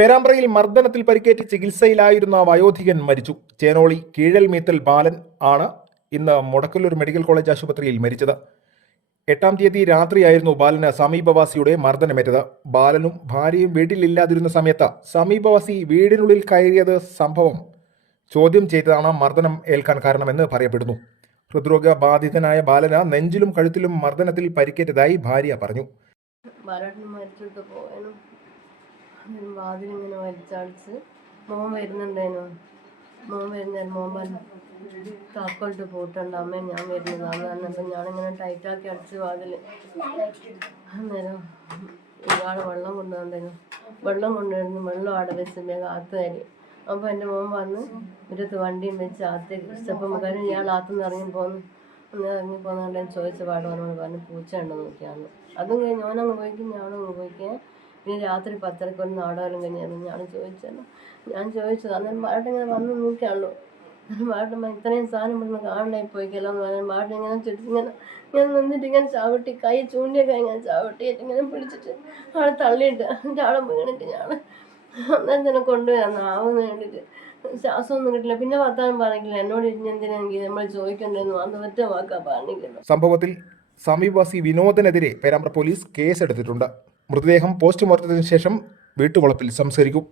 പേരാമ്പ്രയിൽ മർദ്ദനത്തിൽ പരിക്കേറ്റ് ചികിത്സയിലായിരുന്ന വയോധികൻ മരിച്ചു. ചേനോളി കീഴൽമീത്തൽ ബാലൻ ആണ് ഇന്ന് മുടക്കല്ലൂർ മെഡിക്കൽ കോളേജ് ആശുപത്രിയിൽ മരിച്ചത്. എട്ടാം തീയതി രാത്രിയായിരുന്നു ബാലന് സമീപവാസിയുടെ മർദ്ദനമേറ്റത്. ബാലനും ഭാര്യയും വീട്ടിലില്ലാതിരുന്ന സമയത്ത് സമീപവാസി വീടിനുള്ളിൽ കയറിയത് സംഭവം ചോദ്യം ചെയ്തതാണ് മർദ്ദനം ഏൽക്കാൻ കാരണമെന്ന് പറയപ്പെടുന്നു. ഹൃദ്രോഗ ബാധിതനായ ബാലന് നെഞ്ചിലും കഴുത്തിലും മർദ്ദനത്തിൽ പരിക്കേറ്റതായി ഭാര്യ പറഞ്ഞു. വാതിലിങ്ങനെ വലിച്ചടിച്ച് മോൻ വരുന്നുണ്ടേനു? മോൻ വരുന്നേരം മോൻ പറഞ്ഞു താക്കോലിട്ട് പോയിട്ടുണ്ട് അമ്മ ഞാൻ വരുന്നതാന്ന് പറഞ്ഞപ്പോൾ ഞാനിങ്ങനെ ടൈറ്റാക്കി അടിച്ച് വാതിൽ അന്നേരം ഇയാൾ വെള്ളം കൊണ്ടുവന്നു വെള്ളം കൊണ്ടുവരുന്നു വെള്ളം അവിടെ വെച്ച് വേഗം അകത്ത് തരി അപ്പോൾ എന്റെ മോൻ വന്ന് മുറ്റത്ത് വണ്ടിയും വെച്ച് അകത്തേക്ക് സ്റ്റെപ്പം കാര്യം ഇയാൾ ആത്തുനിന്ന് ഇറങ്ങി പോന്നു. ഒന്ന് ഇറങ്ങി പോകുന്നുണ്ട് ചോദിച്ച പാട് പറഞ്ഞോട് പറഞ്ഞു പൂച്ച ഉണ്ടെന്ന് നോക്കിയാന്ന്. അതും കഴിഞ്ഞ് ഞാനങ്ങ് പോയിക്കും ഞാനും അങ്ങ് പോയിക്കേ. പിന്നെ രാത്രി പത്തരക്ക് ഒരു നാടകം കഴിഞ്ഞു ഞാൻ ചോദിച്ചത്. ഞാൻ ചോദിച്ചത് അന്നേരം മാട്ട് ഇങ്ങനെ വന്ന് നോക്കിയാണല്ലോ. മാട്ട് ഇത്രയും സാധനം ഇവിടുന്ന് കാണണേ പോയിക്കല്ലോ എന്ന് പറഞ്ഞാൽ മാട്ട് ഇങ്ങനെ ചുറ്റിങ്ങനെ ഇങ്ങനെ നിന്നിട്ട് ഇങ്ങനെ ചവിട്ടി കൈ ചൂണ്ടിയൊക്കെ ഇങ്ങനെ ചവിട്ടിയിട്ട് ഇങ്ങനെ പിടിച്ചിട്ട് ആളെ തള്ളിയിട്ട് എന്റെ ആളെ വീണിട്ട് ഞാൻ അന്നേരം തന്നെ കൊണ്ടുവരാന്ന് ആവുന്ന വേണ്ടിയിട്ട് സംഭവത്തിൽ സമീപവാസി വിനോദനെതിരെ പേരാമ്പ്ര പോലീസ് കേസെടുത്തിട്ടുണ്ട്. മൃതദേഹം പോസ്റ്റ്മോർട്ടത്തിന് ശേഷം വീട്ടുവളപ്പിൽ സംസ്കരിക്കും